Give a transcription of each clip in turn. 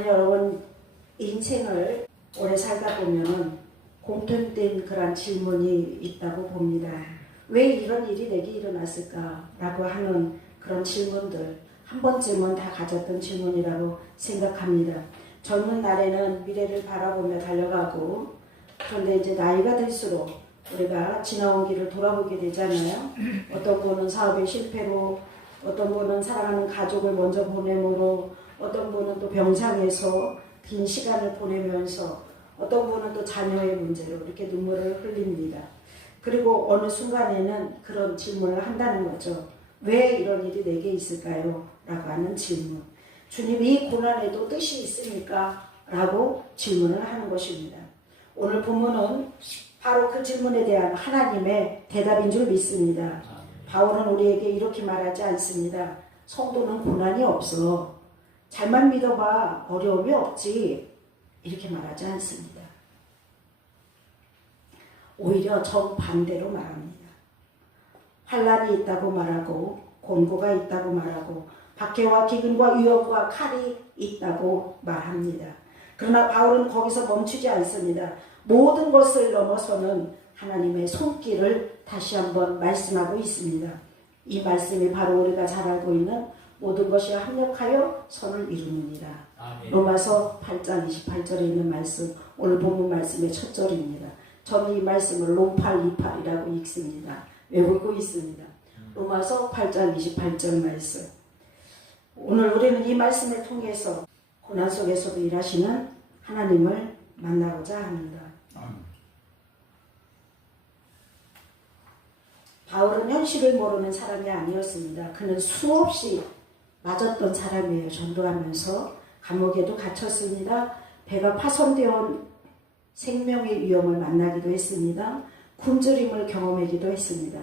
저는 여러분 인생을 오래 살다 보면은 공통된 그런 질문이 있다고 봅니다. 왜 이런 일이 내게 일어났을까라고 하는 그런 질문들 한 번쯤은 다 가졌던 질문이라고 생각합니다. 젊은 날에는 미래를 바라보며 달려가고 그런데 이제 나이가 들수록 우리가 지나온 길을 돌아보게 되잖아요. 어떤 분은 사업의 실패로, 어떤 분은 사랑하는 가족을 먼저 보냄으로, 어떤 분은 또 병상에서 긴 시간을 보내면서, 어떤 분은 또 자녀의 문제로 이렇게 눈물을 흘립니다. 그리고 어느 순간에는 그런 질문을 한다는 거죠. 왜 이런 일이 내게 있을까요? 라고 하는 질문. 주님, 이 고난에도 뜻이 있습니까? 라고 질문을 하는 것입니다. 오늘 본문은 바로 그 질문에 대한 하나님의 대답인 줄 믿습니다. 바울은 우리에게 이렇게 말하지 않습니다. 성도는 고난이 없어. 잘만 믿어봐. 어려움이 없지. 이렇게 말하지 않습니다. 오히려 정반대로 말합니다. 환난이 있다고 말하고 곤고가 있다고 말하고 박해와 기근과 위협과 칼이 있다고 말합니다. 그러나 바울은 거기서 멈추지 않습니다. 모든 것을 넘어서는 하나님의 손길을 다시 한번 말씀하고 있습니다. 이 말씀이 바로 우리가 잘 알고 있는 모든 것이 합력하여 선을 이루느니라. 아멘. 로마서 8장 28절에 있는 말씀, 오늘 본문 말씀의 첫 절입니다. 저는 이 말씀을 롬팔28이라고 읽습니다. 외우고 있습니다. 로마서 8장 28절 말씀. 오늘 우리는 이 말씀을 통해서 고난 속에서도 일하시는 하나님을 만나고자 합니다. 바울은 현실을 모르는 사람이 아니었습니다. 그는 수없이 맞았던 사람이에요. 전도하면서 감옥에도 갇혔습니다. 배가 파손되어 생명의 위험을 만나기도 했습니다. 굶주림을 경험하기도 했습니다.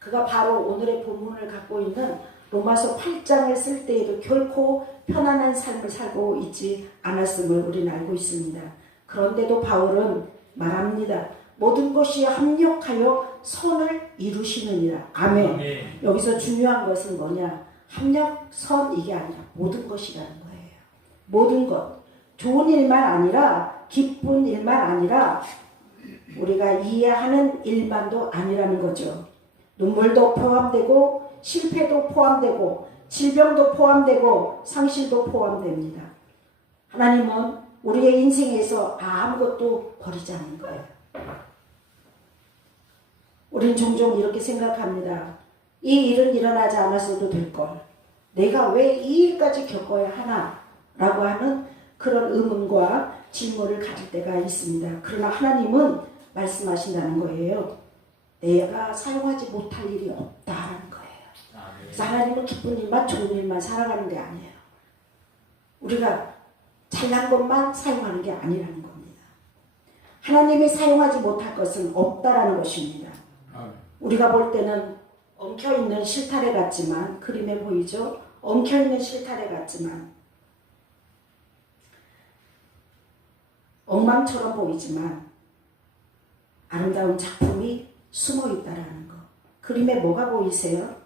그가 바로 오늘의 본문을 갖고 있는 로마서 8장을 쓸 때에도 결코 편안한 삶을 살고 있지 않았음을 우리는 알고 있습니다. 그런데도 바울은 말합니다. 모든 것이 합력하여 선을 이루시느니라. 아멘. 아멘. 여기서 중요한 것은 뭐냐? 합력선 이게 아니라 모든 것이라는 거예요. 모든 것. 좋은 일만 아니라 기쁜 일만 아니라 우리가 이해하는 일만도 아니라는 거죠. 눈물도 포함되고 실패도 포함되고 질병도 포함되고 상실도 포함됩니다. 하나님은 우리의 인생에서 아무것도 버리지 않는 거예요. 우린 종종 이렇게 생각합니다. 이 일은 일어나지 않았어도 될걸. 내가 왜 이 일까지 겪어야 하나? 라고 하는 그런 의문과 질문을 가질 때가 있습니다. 그러나 하나님은 말씀하신다는 거예요. 내가 사용하지 못할 일이 없다라는 거예요. 그래서 하나님은 기쁜 일만 좋은 일만 살아가는 게 아니에요. 우리가 잘난 것만 사용하는 게 아니라는 겁니다. 하나님이 사용하지 못할 것은 없다라는 것입니다. 우리가 볼 때는 엉켜있는 실타래 같지만, 그림에 보이죠? 엉켜있는 실타래 같지만 엉망처럼 보이지만 아름다운 작품이 숨어있다라는 거. 그림에 뭐가 보이세요?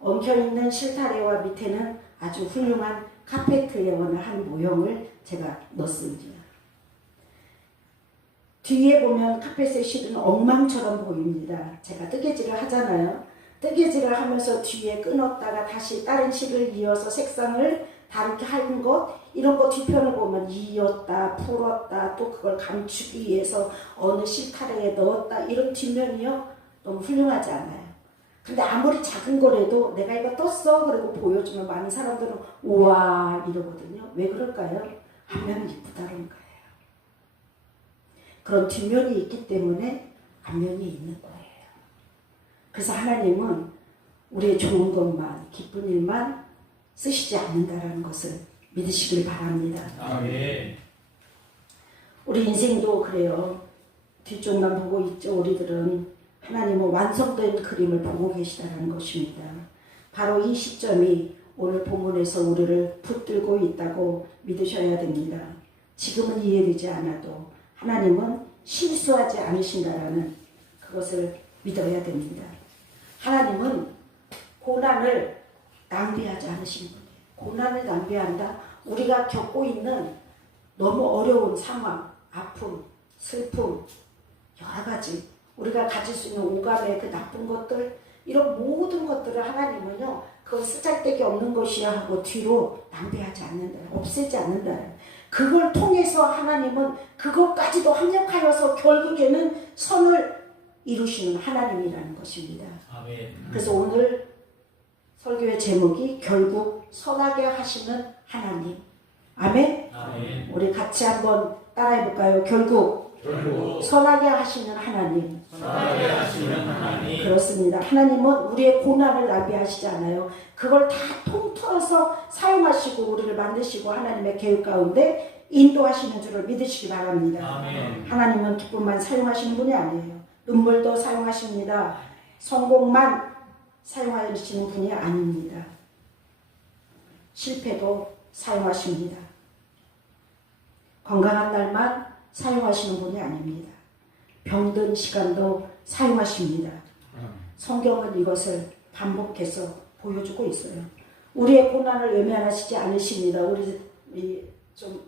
엉켜있는 실타래와 밑에는 아주 훌륭한 카페트의 어느 한 모형을 제가 넣습니다. 뒤에 보면 카펫에 실은 엉망처럼 보입니다. 제가 뜨개질을 하잖아요. 뜨개질을 하면서 뒤에 끊었다가 다시 다른 실을 이어서 색상을 다르게 하는 것, 이런 거 뒤편을 보면 이었다, 풀었다, 또 그걸 감추기 위해서 어느 실타래에 넣었다, 이런 뒷면이요 너무 훌륭하지 않아요. 근데 아무리 작은 거라도 내가 이거 떴어 그리고 보여주면 많은 사람들은 우와 이러거든요. 왜 그럴까요? 앞면은 이쁘다는 거예요. 그런 뒷면이 있기 때문에 앞면이 있는 거예요. 그래서 하나님은 우리의 좋은 것만, 기쁜 일만 쓰시지 않는다라는 것을 믿으시길 바랍니다. 아멘. 우리 인생도 그래요. 뒤쪽만 보고 있죠. 우리들은 하나님은 완성된 그림을 보고 계시다는 것입니다. 바로 이 시점이 오늘 본문에서 우리를 붙들고 있다고 믿으셔야 됩니다. 지금은 이해되지 않아도 하나님은 실수하지 않으신다라는 그것을 믿어야 됩니다. 하나님은 고난을 낭비하지 않으시는 분이에요. 고난을 낭비한다? 우리가 겪고 있는 너무 어려운 상황, 아픔, 슬픔, 여러 가지 우리가 가질 수 있는 오감의 그 나쁜 것들, 이런 모든 것들을 하나님은요, 그건 쓰잘데기 없는 것이야 하고 뒤로 낭비하지 않는다, 없애지 않는다. 그걸 통해서 하나님은 그것까지도 합력하여서 결국에는 선을 이루시는 하나님이라는 것입니다. 아멘. 그래서 오늘 설교의 제목이 결국 선하게 하시는 하나님. 아멘. 아멘. 우리 같이 한번 따라해볼까요? 결국 선하게 하시는 하나님. 선하게 하시는 하나님. 그렇습니다. 하나님은 우리의 고난을 낭비하시지 않아요. 그걸 다 통틀어서 사용하시고 우리를 만드시고 하나님의 계획 가운데 인도하시는 줄을 믿으시기 바랍니다. 아멘. 하나님은 기쁨만 사용하시는 분이 아니에요. 눈물도 사용하십니다. 성공만 사용하시는 분이 아닙니다. 실패도 사용하십니다. 건강한 날만 사용하시는 분이 아닙니다. 병든 시간도 사용하십니다. 성경은 이것을 반복해서 보여주고 있어요. 우리의 고난을 외면하시지 않으십니다. 우리 좀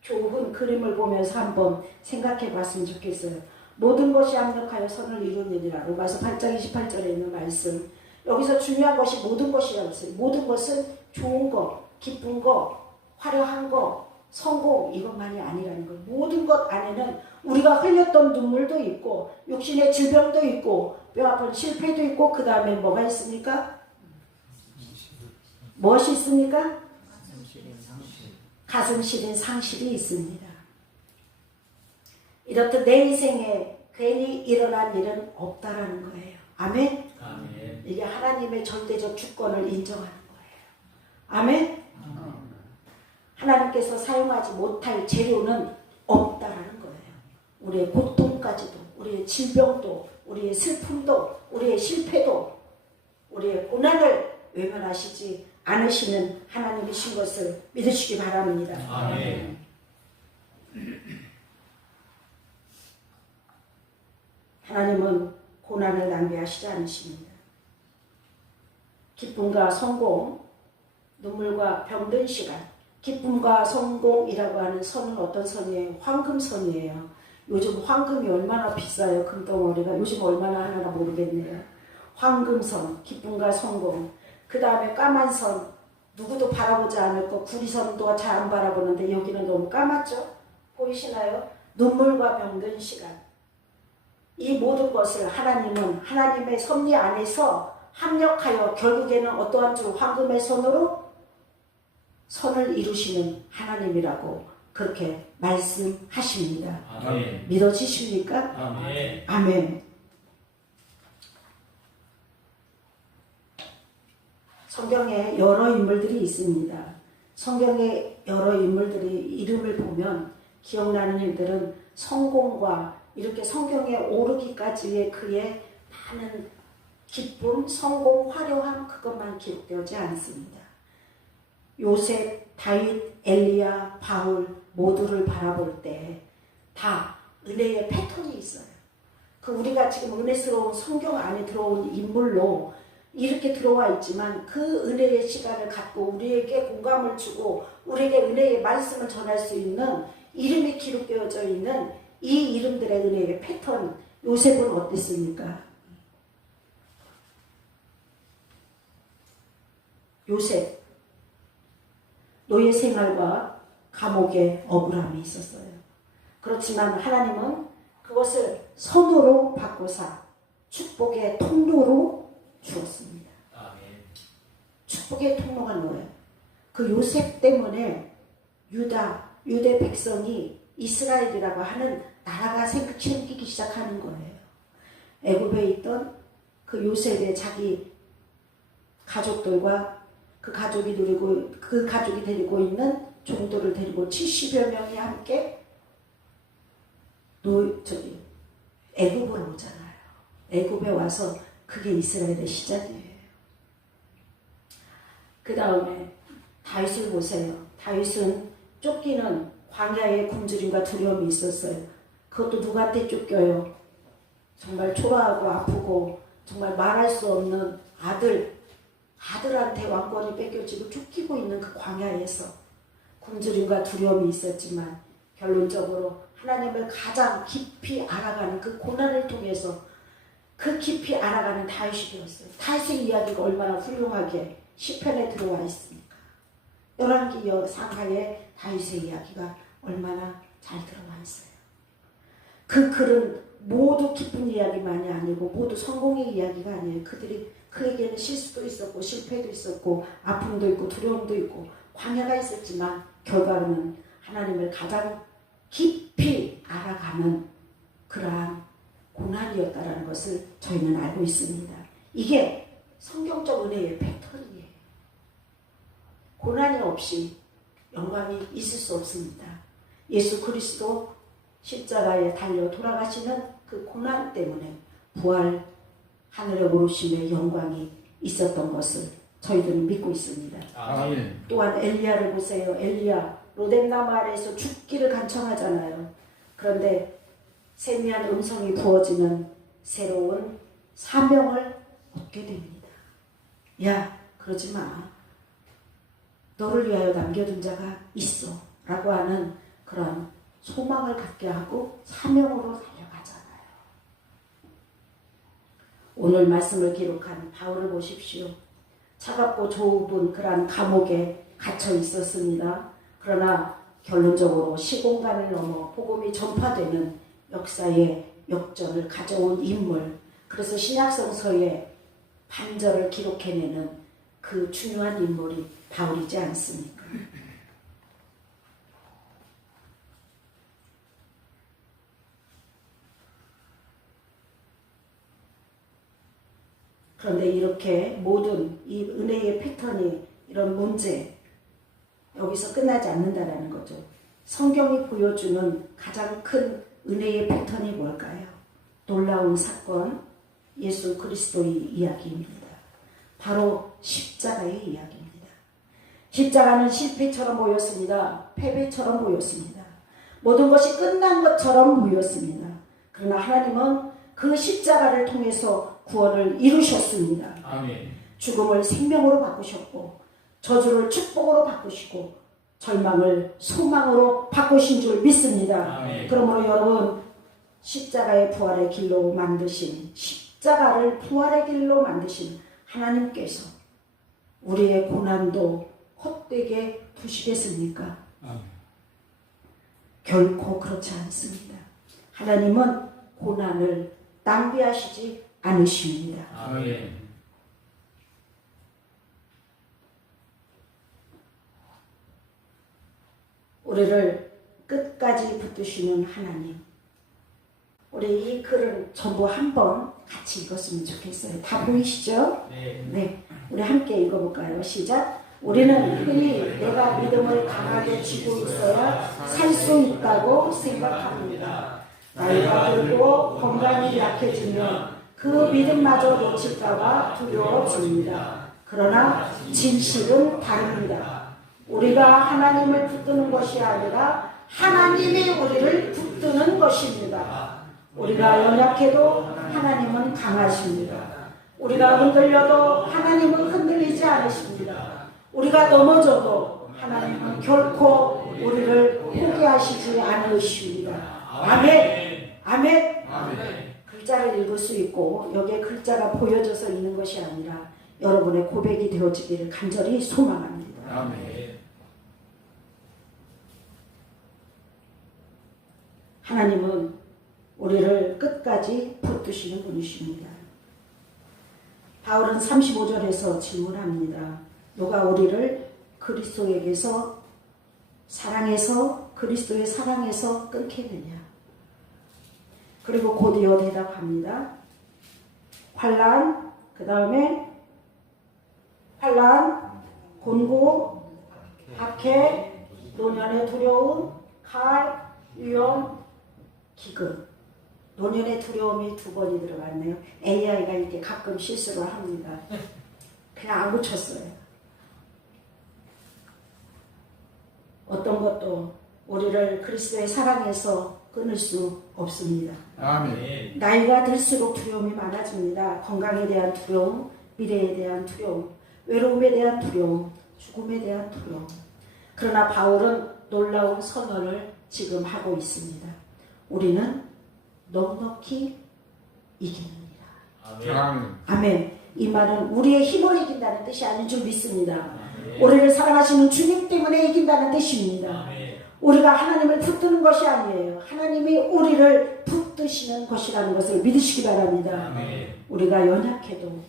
좋은 그림을 보면서 한번 생각해 봤으면 좋겠어요. 모든 것이 합력하여 선을 이루느니라. 로마서 8장 28절에 있는 말씀. 여기서 중요한 것이 모든 것이라고 했어요. 모든 것은 좋은 거, 기쁜 거, 화려한 거, 성공, 이것만이 아니라는 거예요. 모든 것 안에는 우리가 흘렸던 눈물도 있고 육신의 질병도 있고 뼈아픈 실패도 있고 그 다음에 뭐가 있습니까? 무엇이 있습니까? 가슴 시린 상실이 있습니다. 이렇듯 내 인생에 괜히 일어난 일은 없다라는 거예요. 아멘? 아멘. 이게 하나님의 절대적 주권을 인정하는 거예요. 아멘? 하나님께서 사용하지 못할 재료는 없다라는 거예요. 우리의 고통까지도, 우리의 질병도, 우리의 슬픔도, 우리의 실패도, 우리의 고난을 외면하시지 않으시는 하나님이신 것을 믿으시기 바랍니다. 아멘. 하나님은 고난을 낭비하시지 않으십니다. 기쁨과 성공, 눈물과 병든 시간, 기쁨과 성공이라고 하는 선은 어떤 선이에요? 황금선이에요. 요즘 황금이 얼마나 비싸요? 금덩어리가 요즘 얼마나 하나 모르겠네요. 황금선, 기쁨과 성공. 그 다음에 까만 선, 누구도 바라보지 않을 거. 구리선도 잘 안 바라보는데 여기는 너무 까맣죠? 보이시나요? 눈물과 병든 시간. 이 모든 것을 하나님은 하나님의 섭리 안에서 합력하여 결국에는 어떠한 줄 황금의 선으로 선을 이루시는 하나님이라고 그렇게 말씀하십니다. 아멘. 믿어지십니까? 아멘. 아멘. 성경에 여러 인물들이 있습니다. 성경에 여러 인물들이 이름을 보면 기억나는 일들은 성공과 이렇게 성경에 오르기까지의 그의 많은 기쁨, 성공, 화려함 그것만 기록되지 않습니다. 요셉, 다윗, 엘리야, 바울 모두를 바라볼 때 다 은혜의 패턴이 있어요. 그 우리가 지금 은혜스러운 성경 안에 들어온 인물로 이렇게 들어와 있지만 그 은혜의 시간을 갖고 우리에게 공감을 주고 우리에게 은혜의 말씀을 전할 수 있는 이름이 기록되어져 있는 이 이름들의 은혜의 패턴. 요셉은 어땠습니까? 요셉 노예 생활과 감옥의 억울함이 있었어요. 그렇지만 하나님은 그것을 선으로 바꿔사 축복의 통로로 주었습니다. 아멘. 축복의 통로가 뭐예요? 그 요셉 때문에 유대 백성이 이스라엘이라고 하는 나라가 생기기 시작하는 거예요. 애굽에 있던 그 요셉의 자기 가족들과 그 가족이 데리고 있는 종들을 데리고 70여 명이 함께 애굽으로 오잖아요. 애굽에 와서 그게 이스라엘의 시작이에요. 그 다음에 다윗을 보세요. 다윗은 쫓기는 광야의 굶주림과 두려움이 있었어요. 그것도 누구한테 쫓겨요? 정말 초라하고 아프고 정말 말할 수 없는 아들한테 왕권이 뺏겨지고 쫓기고 있는 그 광야에서 굶주림과 두려움이 있었지만 결론적으로 하나님을 가장 깊이 알아가는 그 고난을 통해서 그 깊이 알아가는 다윗이 되었어요. 다윗의 이야기가 얼마나 훌륭하게 시편에 들어와 있습니까? 열왕기 상하에 다윗의 이야기가 얼마나 잘 들어와 있어요. 그 글은 모두 기쁜 이야기만이 아니고 모두 성공의 이야기가 아니에요. 그에게는 실수도 있었고 실패도 있었고 아픔도 있고 두려움도 있고 광야가 있었지만 결과는 하나님을 가장 깊이 알아가는 그러한 고난이었다라는 것을 저희는 알고 있습니다. 이게 성경적 은혜의 패턴이에요. 고난이 없이 영광이 있을 수 없습니다. 예수 그리스도 십자가에 달려 돌아가시는 그 고난 때문에 부활 하늘에 오르심의 영광이 있었던 것을 저희들은 믿고 있습니다. 아멘. 또한 엘리야를 보세요. 엘리야 로뎀나무 아래에서 죽기를 간청하잖아요. 그런데 세미한 음성이 부어지는 새로운 사명을 얻게 됩니다. 야, 그러지 마. 너를 위하여 남겨둔 자가 있어. 라고 하는 그런 소망을 갖게 하고 사명으로 달려가잖아요. 오늘 말씀을 기록한 바울을 보십시오. 차갑고 좁은 그런 감옥에 갇혀 있었습니다. 그러나 결론적으로 시공간을 넘어 복음이 전파되는 역사의 역전을 가져온 인물, 그래서 신약성서의 반절을 기록해내는 그 중요한 인물이 바울이지 않습니까? 그런데 이렇게 모든 이 은혜의 패턴이 이런 문제 여기서 끝나지 않는다라는 거죠. 성경이 보여주는 가장 큰 은혜의 패턴이 뭘까요? 놀라운 사건, 예수 그리스도의 이야기입니다. 바로 십자가의 이야기입니다. 십자가는 실패처럼 보였습니다. 패배처럼 보였습니다. 모든 것이 끝난 것처럼 보였습니다. 그러나 하나님은 그 십자가를 통해서 구원을 이루셨습니다. 아멘. 죽음을 생명으로 바꾸셨고 저주를 축복으로 바꾸시고 절망을 소망으로 바꾸신 줄 믿습니다. 아멘. 그러므로 여러분 십자가의 부활의 길로 만드신 십자가를 부활의 길로 만드신 하나님께서 우리의 고난도 헛되게 두시겠습니까? 아멘. 결코 그렇지 않습니다. 하나님은 고난을 낭비하시지 않으십니다. 아멘. 우리를 끝까지 붙드시는 하나님. 우리 이 글을 전부 한번 같이 읽었으면 좋겠어요. 다 보이시죠? 네. 네. 우리 함께 읽어볼까요? 시작. 우리는 흔히 내가 믿음을 강하게 쥐고 있어야 살 수 있다고 생각합니다. 나이가 들고 건강이 약해지면 그 믿음마저 놓칠까봐 두려워집니다. 그러나 진실은 다릅니다. 우리가 하나님을 붙드는 것이 아니라 하나님이 우리를 붙드는 것입니다. 우리가 연약해도 하나님은 강하십니다. 우리가 흔들려도 하나님은 흔들리지 않으십니다. 우리가 넘어져도 하나님은 결코 우리를 포기하시지 않으십니다. 아멘. 아멘. 아멘. 글자를 읽을 수 있고 여기에 글자가 보여져서 있는 것이 아니라 여러분의 고백이 되어지기를 간절히 소망합니다. 아멘. 하나님은 우리를 끝까지 붙드시는 분이십니다. 바울은 35절에서 질문합니다. 누가 우리를 그리스도에게서 사랑해서 그리스도의 사랑에서 끊겠느냐? 그리고 곧이어 대답합니다. 환난, 그 다음에 환난, 곤고, 박해, 노년의 두려움, 칼, 위험, 기근. 노년의 두려움이 2번이 들어갔네요. AI가 이렇게 가끔 실수를 합니다. 그냥 안 고쳤어요. 어떤 것도 우리를 그리스도의 사랑에서 끊을 수 없습니다. 아멘. 나이가 들수록 두려움이 많아집니다. 건강에 대한 두려움, 미래에 대한 두려움, 외로움에 대한 두려움, 죽음에 대한 두려움. 그러나 바울은 놀라운 선언을 지금 하고 있습니다. 우리는 넉넉히 이기느니라. 아멘. 아멘. 이 말은 우리의 힘으로 이긴다는 뜻이 아닌 줄 믿습니다. 아멘. 우리를 사랑하시는 주님 때문에 이긴다는 뜻입니다. 아멘. 우리가 하나님을 붙드는 것이 아니에요. 하나님이 우리를 붙드시는 것이라는 것을 믿으시기 바랍니다. 아멘. 우리가 연약해도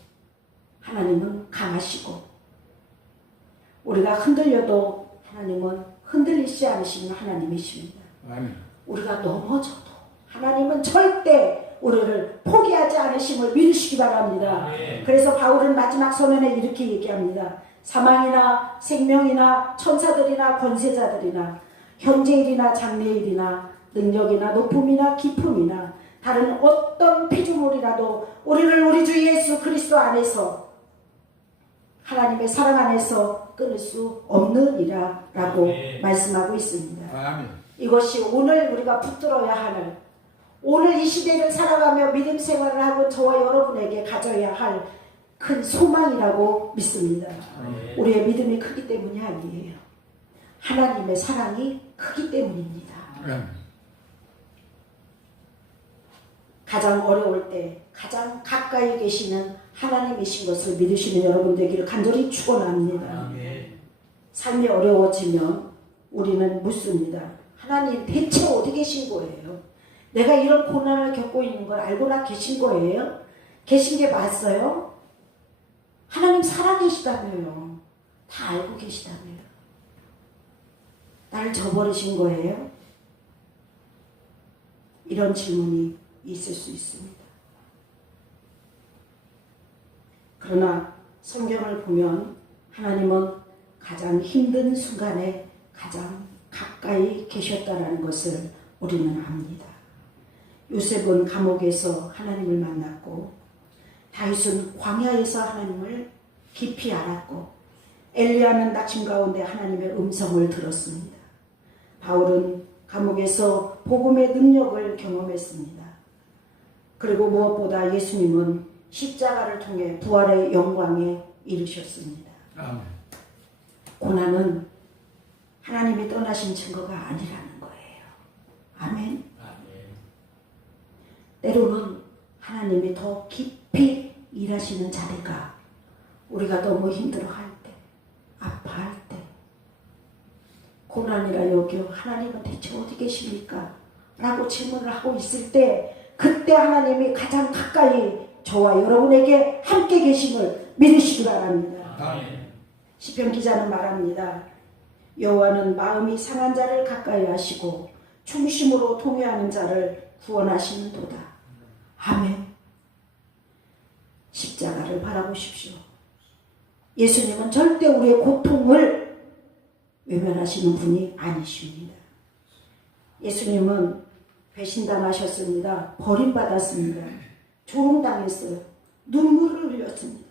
하나님은 강하시고, 우리가 흔들려도 하나님은 흔들리지 않으시는 하나님이십니다. 아멘. 우리가 넘어져도 하나님은 절대 우리를 포기하지 않으심을 믿으시기 바랍니다. 아멘. 그래서 바울은 마지막 서면에 이렇게 얘기합니다. 사망이나 생명이나 천사들이나 권세자들이나 현재일이나 장래일이나 능력이나 높음이나 깊음이나 다른 어떤 피조물이라도 우리를 우리 주 예수 그리스도 안에서, 하나님의 사랑 안에서 끊을 수 없느니라 라고 말씀하고 있습니다. 아멘. 이것이 오늘 우리가 붙들어야 하는, 오늘 이 시대를 살아가며 믿음 생활을 하고 저와 여러분에게 가져야 할 큰 소망이라고 믿습니다. 아멘. 우리의 믿음이 크기 때문이 아니에요. 하나님의 사랑이 크기 때문입니다. 아멘. 가장 어려울 때 가장 가까이 계시는 하나님이신 것을 믿으시는 여러분 되기를 간절히 축원합니다. 아멘. 삶이 어려워지면 우리는 묻습니다. 하나님 대체 어디 계신 거예요? 내가 이런 고난을 겪고 있는 걸 알고나 계신 거예요? 계신 게 맞어요? 하나님 살아계시다며요. 다 알고 계시다며요. 나를 저버리신 거예요? 이런 질문이 있을 수 있습니다. 그러나 성경을 보면 하나님은 가장 힘든 순간에 가장 가까이 계셨다라는 것을 우리는 압니다. 요셉은 감옥에서 하나님을 만났고, 다윗은 광야에서 하나님을 깊이 알았고, 엘리야는 낙심 가운데 하나님의 음성을 들었습니다. 바울은 감옥에서 복음의 능력을 경험했습니다. 그리고 무엇보다 예수님은 십자가를 통해 부활의 영광에 이르셨습니다. 아멘. 고난은 하나님이 떠나신 증거가 아니라는 거예요. 아멘. 아멘. 때로는 하나님이 더 깊이 일하시는 자리가 우리가 너무 힘들어할 때, 아파할 때, 고난이라 여겨 하나님은 대체 어디 계십니까? 라고 질문을 하고 있을 때, 그때 하나님이 가장 가까이 저와 여러분에게 함께 계심을 믿으시기 바랍니다. 아멘. 시편 기자는 말합니다. 여호와는 마음이 상한 자를 가까이 하시고 중심으로 통회하는 자를 구원하시는도다. 아멘. 십자가를 바라보십시오. 예수님은 절대 우리의 고통을 외면하시는 분이 아니십니다. 예수님은 배신당하셨습니다. 버림받았습니다. 조롱당했어요. 눈물을 흘렸습니다.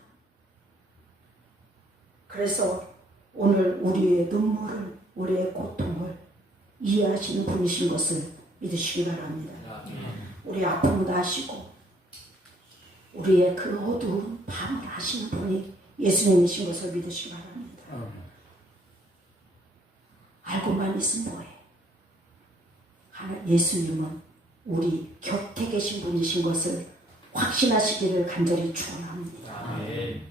그래서 오늘 우리의 눈물을, 우리의 고통을 이해하시는 분이신 것을 믿으시기 바랍니다. 아멘. 우리 아픔을 아시고 우리의 그 어두운 밤을 아시는 분이 예수님이신 것을 믿으시기 바랍니다. 아멘. 알고만 있으면 뭐해? 예수님은 우리 곁에 계신 분이신 것을 확신하시기를 간절히 축원합니다. 아멘.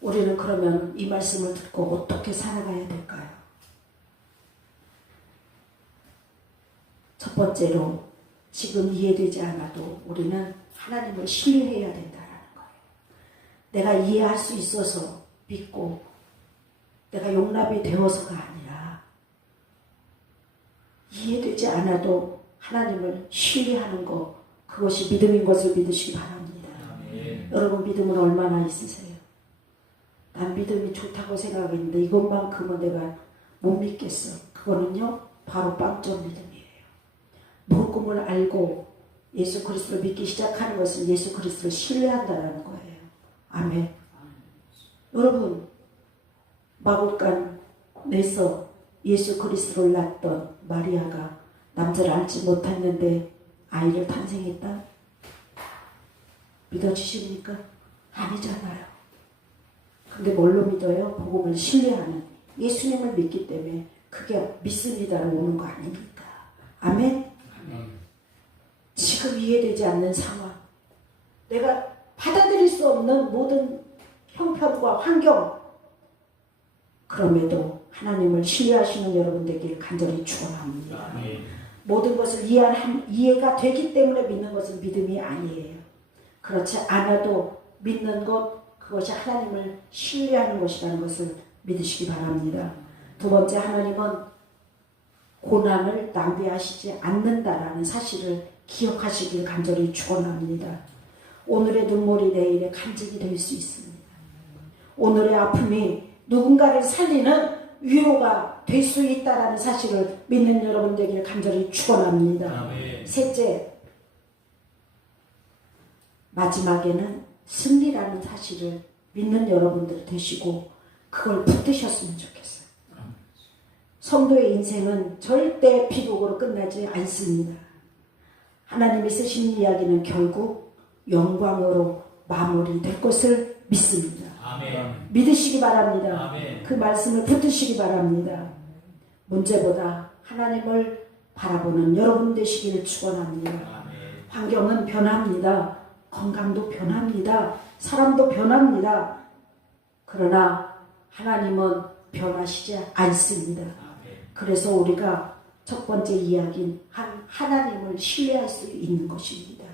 우리는 그러면 이 말씀을 듣고 어떻게 살아가야 될까요? 첫 번째로, 지금 이해되지 않아도 우리는 하나님을 신뢰해야 된다는 거예요. 내가 이해할 수 있어서 믿고 내가 용납이 되어서가 아니라, 이해되지 않아도 하나님을 신뢰하는 것, 그것이 믿음인 것을 믿으시기 바랍니다. 아멘. 여러분 믿음은 얼마나 있으세요? 난 믿음이 좋다고 생각했는데 이것만큼은 내가 못 믿겠어. 그거는요 바로 빵점 믿음이에요. 복음을 알고 예수 그리스도를 믿기 시작하는 것은 예수 그리스도를 신뢰한다는 거예요. 아멘. 여러분, 마국간에서 예수 그리스도를 낳던 마리아가 남자를 알지 못했는데 아이를 탄생했다? 믿어지십니까? 아니잖아요. 근데 뭘로 믿어요? 복음을 신뢰하는 예수님을 믿기 때문에 그게 믿습니다로 오는 거 아닙니까? 아멘? 지금 이해되지 않는 상황, 내가 받아들일 수 없는 모든 형편과 환경, 그럼에도 하나님을 신뢰하시는 여러분 되길 간절히 축원합니다. 모든 것을 이해가 되기 때문에 믿는 것은 믿음이 아니에요. 그렇지 않아도 믿는 것, 그것이 하나님을 신뢰하는 것이라는 것을 믿으시기 바랍니다. 두 번째, 하나님은 고난을 낭비하시지 않는다라는 사실을 기억하시길 간절히 축원합니다. 오늘의 눈물이 내일의 간증이 될 수 있습니다. 오늘의 아픔이 누군가를 살리는 위로가 될 수 있다라는 사실을 믿는 여러분 되길 간절히 축원합니다. 셋째, 마지막에는 승리라는 사실을 믿는 여러분들 되시고 그걸 붙드셨으면 좋겠어요. 성도의 인생은 절대 비극으로 끝나지 않습니다. 하나님이 쓰신 이야기는 결국 영광으로 마무리될 것을 믿습니다. 아멘. 믿으시기 바랍니다. 아멘. 그 말씀을 붙드시기 바랍니다. 문제보다 하나님을 바라보는 여러분 되시기를 축원합니다. 아멘. 환경은 변합니다. 건강도 변합니다. 사람도 변합니다. 그러나 하나님은 변하시지 않습니다. 그래서 우리가 첫 번째 이야기인 하나님을 신뢰할 수 있는 것입니다.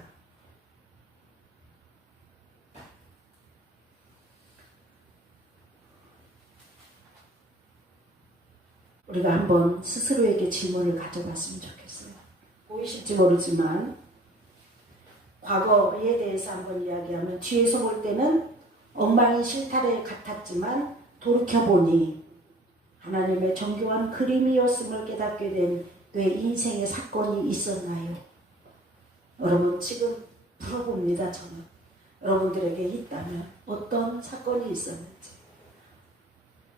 우리가 한번 스스로에게 질문을 가져봤으면 좋겠어요. 보이실지 모르지만 과거에 대해서 한번 이야기하면 뒤에서 볼 때는 엉망이 실타래 같았지만 돌이켜보니 하나님의 정교한 그림이었음을 깨닫게 된 내 인생의 사건이 있었나요? 여러분, 지금 물어봅니다. 저는 여러분들에게 있다면 어떤 사건이 있었는지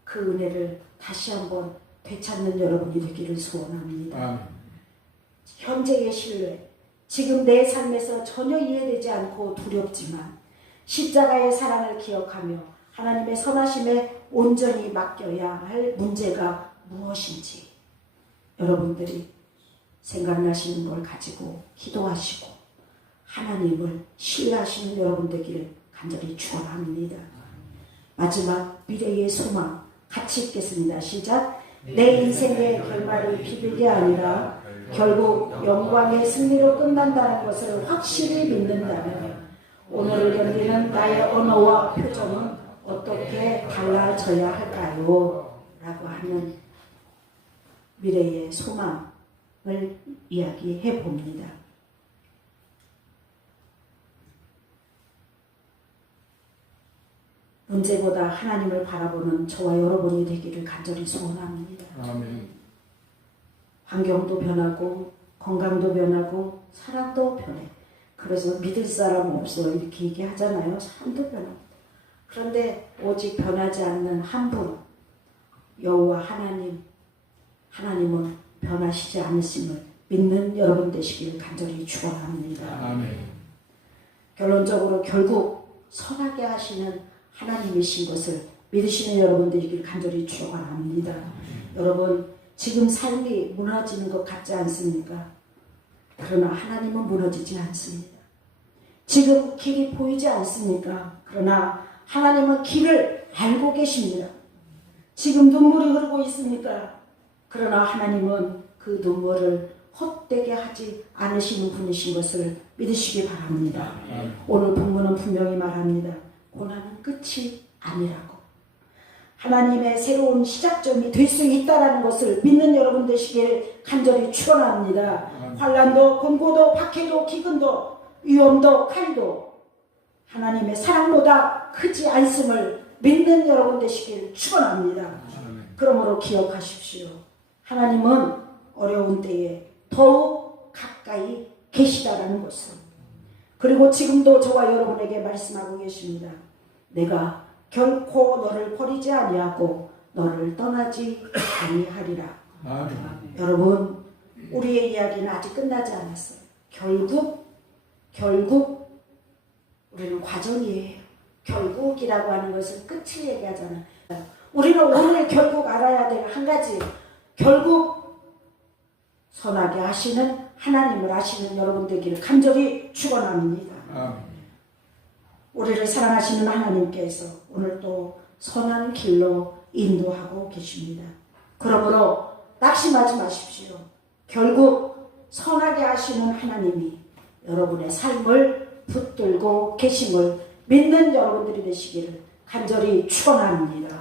그 은혜를 다시 한번 되찾는 여러분이 되기를 소원합니다. 현재의 신뢰, 지금 내 삶에서 전혀 이해되지 않고 두렵지만 십자가의 사랑을 기억하며 하나님의 선하심에 온전히 맡겨야 할 문제가 무엇인지 여러분들이 생각나시는 걸 가지고 기도하시고 하나님을 신뢰하시는 여러분 되기를 간절히 축원합니다. 마지막 미래의 소망 같이 읽겠습니다. 시작. 내 인생의 결말이 비극이 아니라 결국 영광의 승리로 끝난다는 것을 확실히 믿는다면 오늘을 견디는 나의 언어와 표정은 어떻게 달라져야 할까요? 라고 하는 미래의 소망을 이야기해 봅니다. 문제보다 하나님을 바라보는 저와 여러분이 되기를 간절히 소원합니다. 아멘. 환경도 변하고 건강도 변하고 사람도 변해. 그래서 믿을 사람 없어 이렇게 얘기하잖아요. 사람도 변하고. 그런데 오직 변하지 않는 한 분, 여호와 하나님은 변하시지 않으심을 믿는 여러분 되시기를 간절히 축원합니다. 아멘. 결론적으로 결국 선하게 하시는 하나님이신 것을 믿으시는 여러분 되시기를 간절히 축원합니다. 여러분, 지금 삶이 무너지는 것 같지 않습니까? 그러나 하나님은 무너지지 않습니다. 지금 길이 보이지 않습니까? 그러나 하나님은 길을 알고 계십니다. 지금 눈물이 흐르고 있습니까? 그러나 하나님은 그 눈물을 헛되게 하지 않으시는 분이신 것을 믿으시기 바랍니다. 오늘 본문은 분명히 말합니다. 고난은 끝이 아니라고. 하나님의 새로운 시작점이 될 수 있다는 것을 믿는 여러분 되시길 간절히 축원합니다. 환난도 곤고도 박해도 기근도 위험도 칼도 하나님의 사랑보다 크지 않음을 믿는 여러분 되시길 축원합니다. 그러므로 기억하십시오. 하나님은 어려운 때에 더욱 가까이 계시다라는 것을. 그리고 지금도 저와 여러분에게 말씀하고 계십니다. 내가 결코 너를 버리지 아니하고 너를 떠나지 아니하리라. 여러분, 우리의 이야기는 아직 끝나지 않았어요. 결국 우리는 과정이에요. 결국이라고 하는 것은 끝을 얘기하잖아요. 우리는 오늘 결국 알아야 될 한 가지, 결국 선하게 하시는 하나님을 아시는 여러분 되기를 간절히 축원합니다. 우리를 사랑하시는 하나님께서 오늘 또 선한 길로 인도하고 계십니다. 그러므로 낙심하지 마십시오. 결국 선하게 하시는 하나님이 여러분의 삶을 붙들고 계심을 믿는 여러분들이 되시기를 간절히 축원합니다.